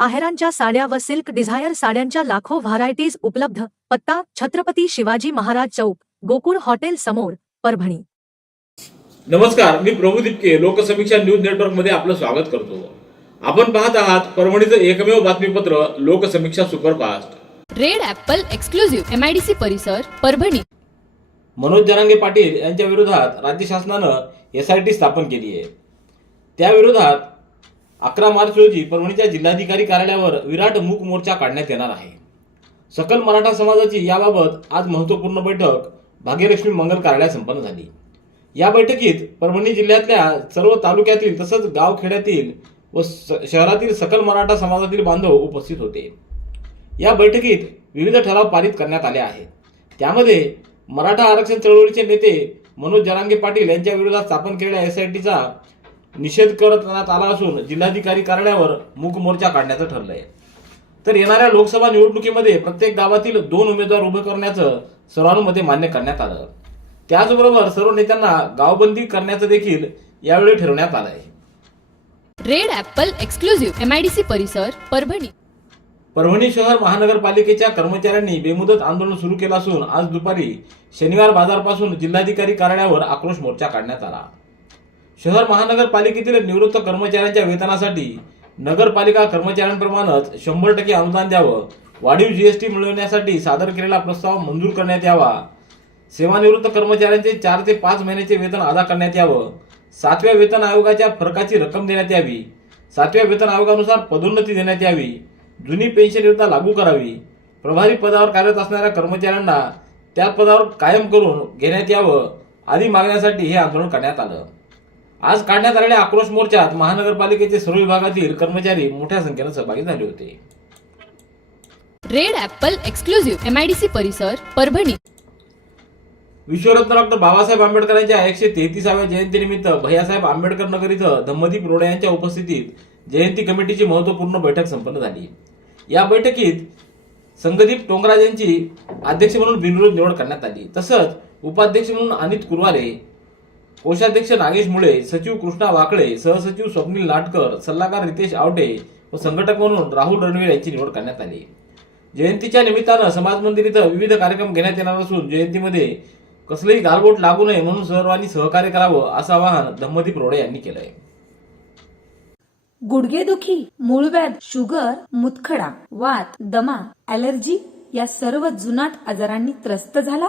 आहेरांच्या साड्या व silk Dzire साड्यांच्या लाखो व्हरायटीज उपलब्ध. पत्ता छत्रपती शिवाजी महाराज चौक गोकुळ हॉटेल समोर परभणी. नमस्कार मी प्रभू दिपके लोकसमीक्षा न्यूज नेटवर्कमध्ये आपलं स्वागत करतो. आपण पाहत आहात परभणीचं एकमेव बातमीपत्र Lokasamiksha superfast. Red apple exclusive MIDC परिसर परभणी. मनोज जरांगे पाटील यांच्या विरोधात राज्य शासनानं एस आय टी स्थापन केली आहे. त्या विरोधात अकरा मार्च रोजी परभणीच्या जिल्हाधिकारी कार्यालयावर विराट मूक मोर्चा काढण्यात येणार आहे. सकल मराठा समाजाची याबाबत आज महत्त्वपूर्ण बैठक भाग्यलक्ष्मी मंगल कार्यालयात संपन्न झाली. या बैठकीत परभणी जिल्ह्यातल्या सर्व तालुक्यातील तसंच गावखेड्यातील व स- शहरातील सकल मराठा समाजातील बांधव उपस्थित होते. या बैठकीत विविध ठराव पारित करण्यात आले आहेत. त्यामध्ये मराठा आरक्षण चळवळीचे नेते मनोज जरांगे पाटील यांच्या विरोधात स्थापन केलेल्या एस आय टीचा निषेध करण्यात आला असून जिल्हाधिकारी कार्यालयावर मूक मोर्चा काढण्याचं ठरलंय. तर येणाऱ्या लोकसभा निवडणुकीमध्ये प्रत्येक गावातील दोन उमेदवार उभे करण्याचं सर्वानुमते मान्य करण्यात आलं. त्याचबरोबर सर्व नेत्यांना गावबंदी करण्याचं देखील यावेळी ठरवण्यात आलं आहे रेड ॲपल एक्सक्लुझिव्ह एमआयडीसी परिसर परभणी. परभणी शहर महानगरपालिकेच्या कर्मचाऱ्यांनी बेमुदत आंदोलन सुरू केलं असून आज दुपारी शनिवार बाजारपासून जिल्हाधिकारी कार्यालयावर आक्रोश मोर्चा काढण्यात आला. शहर महानगरपालिकेतील निवृत्त कर्मचाऱ्यांच्या वेतनासाठी नगरपालिका कर्मचाऱ्यांप्रमाणेच शंभर टक्के अनुदान द्यावं. वाढीव जीएसटी मिळवण्यासाठी सादर केलेला प्रस्ताव मंजूर करण्यात यावा. सेवानिवृत्त कर्मचाऱ्यांचे चार ते पाच महिन्याचे वेतन अदा करण्यात यावं. सातव्या वेतन आयोगाच्या फरकाची रक्कम देण्यात यावी. सातव्या वेतन आयोगानुसार पदोन्नती देण्यात यावी. जुनी पेन्शन योजना लागू करावी. प्रभारी पदावर कार्यरत असणाऱ्या कर्मचाऱ्यांना त्या पदावर कायम करून घेण्यात यावं. आदी मागण्यासाठी हे आंदोलन करण्यात आलं. आज काढण्यात आलेल्या आक्रोश मोर्चात महानगरपालिकेचे सर्व विभागातील कर्मचारी मोठ्या संख्येनं सहभागी झाले होते. रेड ॲपल एक्सक्लुझिव्ह एमआयडीसी परिसर परभणी. विश्वरत्न डॉक्टर बाबासाहेब आंबेडकरांच्या एकशे तेहतीसाव्या जयंतीनिमित्त भैयासाहेब आंबेडकर नगर इथं धम्मदीप रोडे यांच्या उपस्थितीत जयंती कमिटीची महत्त्वपूर्ण बैठक संपन्न झाली. या बैठकीत संगदीप टोंगराज यांची अध्यक्ष म्हणून बिनविरोध निवड करण्यात आली. तसंच उपाध्यक्ष म्हणून अनित कुरवाले कोषाध्यक्ष नागेश मुळे सचिव कृष्णा वाकळे सहसचिव स्वप्नील लाटकर सल्लागार रितेश आवटे व संघटक म्हणून राहुल रणवीर यांची निवड करण्यात आली. जयंतीच्या निमित्तानं समाज मंदिर इथं विविध कार्यक्रम घेण्यात येणार असून जयंतीमध्ये कसलेही गालबोट लागू नये म्हणून सर्वांनी सहकार्य करावं असं आवाहन धम्मदीप रोडे यांनी केलंय. गुडघेदुखी मूळव्याध शुगर मुतखडा वात दमा ऍलर्जी या सर्व जुनाट आजारांनी त्रस्त झाला.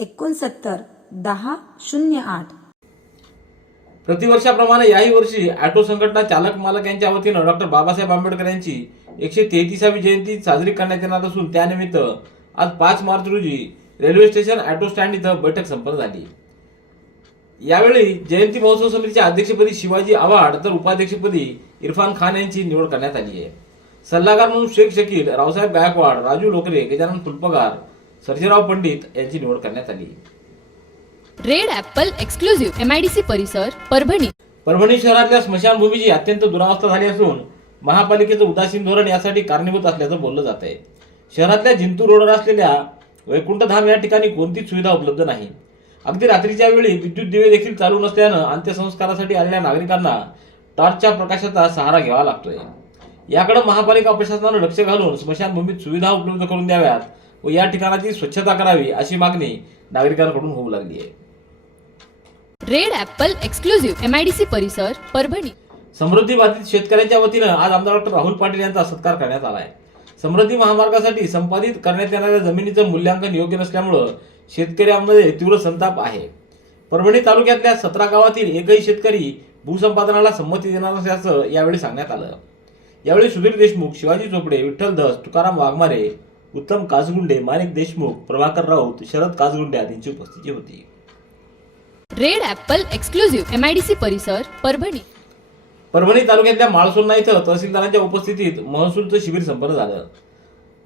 एकोणसत्तर दहा शून्य आठ. प्रतिवर्षाप्रमाणे याही वर्षी ऑटो संघटना चालक मालक यांच्या वतीनं डॉक्टर बाबासाहेब आंबेडकर यांची एकशे तेहतीसावी जयंती साजरी करण्यात येणार असून त्यानिमित्त आज पाच मार्च रोजी रेल्वे स्टेशन ऑटो स्टँड इथं बैठक संपन्न झाली. यावेळी जयंती महोत्सव समितीच्या अध्यक्षपदी शिवाजी आव्हाड तर उपाध्यक्षपदी इरफान खान यांची निवड करण्यात आली आहे. सल्लागार म्हणून शेख शकील रावसाहेब गायकवाड राजू लोकरे गजानन तुलपगार सर्जेराव पंडित यांची निवड करण्यात आली. रेड ॲपल एक्सक्लुझिव्ह एमआयडीसी परिसर परभणी. परभणी शहरातल्या स्मशानभूमीची अत्यंत दुरावस्था झाली असून महापालिकेचं उदासीन धोरण यासाठी कारणीभूत असल्याचं बोललं जात आहे. शहरातल्या जिंतूर रोडवर असलेल्या वैकुंठधाम या ठिकाणी कोणतीच सुविधा उपलब्ध नाही. अगदी रात्रीच्या वेळी विद्युत दिवे देखील चालू नसल्यानं अंत्यसंस्कारासाठी आलेल्या नागरिकांना टॉर्चच्या प्रकाशाचा सहारा घ्यावा लागतोय. याकडे महापालिका प्रशासनानं लक्ष घालून स्मशानभूमीत सुविधा उपलब्ध करून द्याव्यात व या ठिकाणाची स्वच्छता करावी अशी मागणी नागरिकांकडून होऊ लागली आहे. रेड ॲपल एक्सक्लुझिव्ह एमआयडीसी परिसर परभणी. समृद्धी बाधित शेतकऱ्यांच्या वतीनं आज आमदार डॉक्टर राहुल पाटील यांचा सत्कार करण्यात आला आहे. समृद्धी महामार्गासाठी संपादित करण्यात येणाऱ्या जमिनीचं मूल्यांकन योग्य नसल्यामुळं शेतकऱ्यांमध्ये तीव्र संताप आहे. परभणी तालुक्यातल्या सतरा गावातील एकही शेतकरी भूसंपादनाला संमती देणार नसल्याचं यावेळी सांगण्यात आलं. यावेळी सुधीर देशमुख शिवाजी चोपडे विठ्ठल धस तुकाराम वाघमारे उत्तम काजगुंडे माणिक देशमुख प्रभाकर राऊत शरद काजगुंडे आदींची उपस्थिती होती. Red apple exclusive M I D C परिसर परभणी. परभणी तालुक्यातल्या माळसोन्ना इथं तहसीलदारांच्या उपस्थितीत महसूलचं शिबिर संपन्न झालं.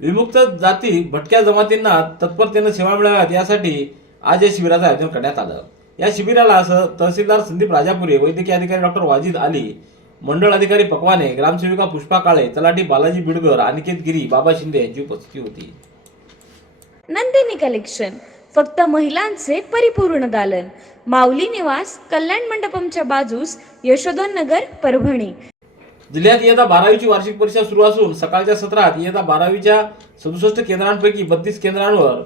विमुक्त जाती भटक्या जमातींना तत्परतेनं सेवा मिळाव्यात यासाठी आज या शिबिराचं आयोजन करण्यात आलं. या शिबिराला तहसीलदार संदीप राजापुरे वैद्यकीय अधिकारी डॉक्टर वाजिद अली मंडळ अधिकारी पकवाने ग्रामसेविका पुष्पा काळे तलाठी बालाजी बिडगर अनिकेत गिरी बाबा शिंदे यांची उपस्थिती होती. नंदिनी कलेक्शन फक्त महिलांचे परिपूर्ण दालन. माऊली निवास कल्याण मंडपमच्या बाजूस यशोधन नगर परभणी. जिल्ह्यात इयत्ता बारावीची वार्षिक परीक्षा सुरू असून सकाळच्या सत्रात इयत्ता बारावीच्या सदुसष्ट केंद्रांपैकी बत्तीस केंद्रांवर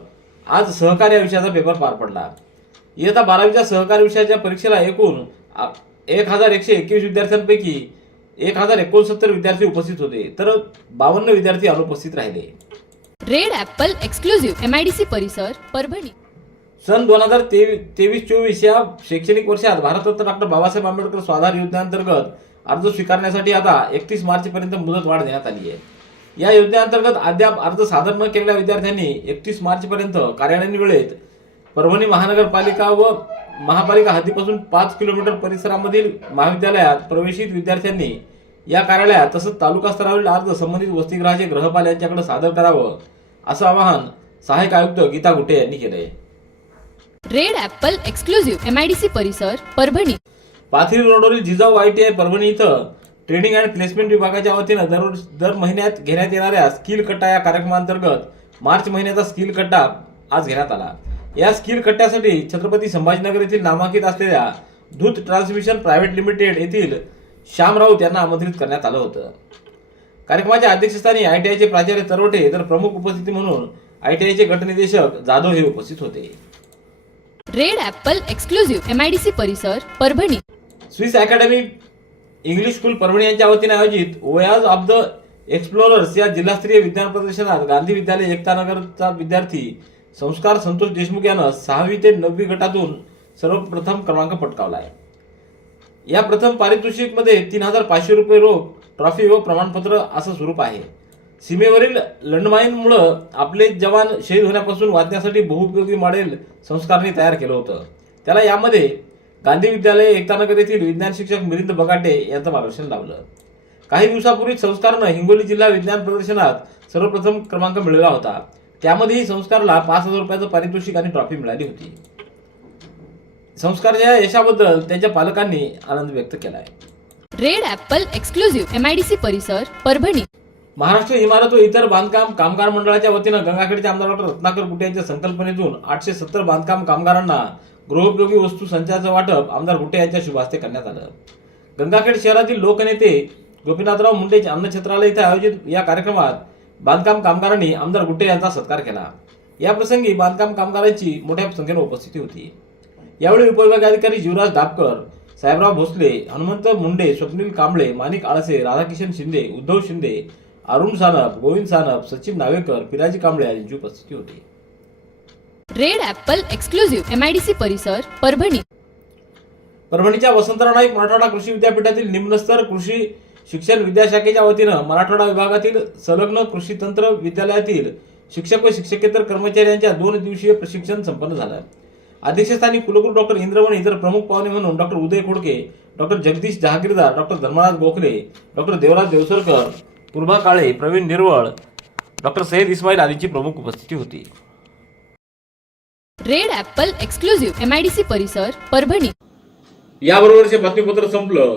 आज सहकार या विषयाचा पेपर पार पडला. इयत्ता बारावीच्या सहकार विषयाच्या परीक्षेला एकूण एक हजार एकशे एकवीस विद्यार्थ्यांपैकी एक हजार एकोणसत्तर विद्यार्थी उपस्थित होते तर बावन्न विद्यार्थी अनुपस्थित राहिले. Red apple exclusive M I D C परिसर परभणी. सन दोन हजार तेवीस चोवीस या शैक्षणिक वर्षात भारतरत्न डॉक्टर बाबासाहेब आंबेडकर स्वाधार योजनेअंतर्गत अर्ज स्वीकारण्यासाठी आता एकतीस मार्च पर्यंत मुदत वाढ देण्यात आली आहे. या योजनेअंतर्गत अद्याप अर्ज सादर न केलेल्या विद्यार्थ्यांनी एकतीस मार्च पर्यंत कार्यालयीन वेळेत परभणी महानगरपालिका व महापालिका हद्दीपासून पाच किलोमीटर परिसरामधील महाविद्यालयात प्रवेशित विद्यार्थ्यांनी या कार्यालयात तसंच तालुका स्तरावरील अर्ज संबंधित वसतिगृहाचे ग्रहपाल यांच्याकडे सादर करावं असं आवाहन सहाय्यक आयुक्त गीता गुटे यांनी केलं आहे red apple exclusive M I D C परिसर परभणी. पाथरी रोडवरील Jijau I T I Parbhani इथं ट्रेनिंग अँड प्लेसमेंट विभागाच्या वतीनं दर दर महिन्यात घेण्यात येणाऱ्या स्किल कट्टा या कार्यक्रमांतर्गत मार्च महिन्याचा स्किल कट्टा आज घेण्यात आला. या स्किल कट्ट्यासाठी छत्रपती संभाजीनगर येथील नामांकित असलेल्या धूत ट्रान्समिशन प्रायव्हेट लिमिटेड येथील श्याम राऊत यांना आमंत्रित करण्यात आलं होतं. कार्यक्रमाच्या अध्यक्षस्थानी आयटीआयचे प्राचार्य तरवटे तर प्रमुख उपस्थिती म्हणून आयटीआयचे गटनिदेशक जाधव हे उपस्थित होते. Red apple exclusive M I D C परिसर Parbhani. Swiss academy English school Parbhani यांच्या वतीने आयोजित वयाज ऑफ द एक्सप्लोरर्स या जिल्हास्तरीय विज्ञान प्रदर्शनात गांधी विद्यालय एकतानगरचा विद्यार्थी संस्कार संतोष देशमुख यानं सहावी ते नववी गटातून सर्वप्रथम क्रमांक पटकावला आहे. या प्रथम पारितोषिकमध्ये तीन हजार पाचशे रुपये रोख ट्रॉफी व प्रमाणपत्र असं स्वरूप आहे. सीमेवरील लंडमाईनमुळं आपले जवान शहीद होण्यापासून वाचण्यासाठी बहुउपयोगी मॉडेल संस्कारने तयार केलं होतं. त्याला यामध्ये गांधी विद्यालय एकतानगर येथील विज्ञान शिक्षक मिलिंद बगाटे यांचं मार्गदर्शन लावलं काही दिवसापूर्वी संस्कारनं हिंगोली जिल्हा विज्ञान प्रदर्शनात सर्वप्रथम क्रमांक मिळवला होता. त्यामध्येही संस्कारला पाच हजार रुपयाचं पारितोषिक आणि ट्रॉफी मिळाली होती. संस्कारच्या यशाबद्दल त्यांच्या पालकांनी आनंद व्यक्त केला आहे red apple exclusive M I D C परिसर परभणी. महाराष्ट्र इमारत व इतर बांधकाम कामगार मंडळाच्या वतीनं गंगाखेडचे आमदार डॉक्टर रत्नाकर गुटे यांच्या संकल्पनेतून आठशे सत्तर बांधकाम कामगारांना गृहोपयोगी वस्तू संचाचं वाटप आमदार गुटे यांच्या शुभ हस्ते करण्यात आलं. गंगाखेड शहरातील लोकनेते गोपीनाथराव मुंडे अन्नछत्रालय इथं आयोजित या कार्यक्रमात बांधकाम कामगारांनी आमदार गुटे यांचा सत्कार केला. या प्रसंगी बांधकाम कामगारांची मोठ्या संख्येनं उपस्थिती होती. यावेळी उपविभागीय अधिकारी जीवराज दापकर साहेबराव भोसले हनुमंत मुंडे स्वप्नील कांबळे माणिक आळसे राधाकिशन शिंदे उद्धव शिंदे अरुण सानप गोविंद सानप सचिन नावेकर पिराजी कांबळे यांची उपस्थिती होती. Red apple exclusive M I D C परिसर परभणी. परभणीच्या वसंतराव नाईक मराठवाडा कृषी विद्यापीठातील निम्नस्तर कृषी शिक्षण विद्याशाखेच्या वतीनं मराठवाडा विभागातील संलग्न कृषी तंत्र विद्यालयातील शिक्षक व शिक्षकेतर कर्मचाऱ्यांच्या दोन दिवसीय प्रशिक्षण संपन्न झालं. अध्यक्षस्थानी कुलगुरू डॉक्टर इंद्रवणी इतर प्रमुख पाहुणे म्हणून doctor Uday Khodke doctor Jagdish Jahagirdar doctor Dharmaraj Gokhale doctor Devraj Devsarkar Purbha Kale Pravin Nirwal doctor Sayyad Ismail आदींची प्रमुख उपस्थिती होती. Red apple exclusive M I D C Parbhani Parbhani. याबरोबरचे बातमीपत्र संपलं.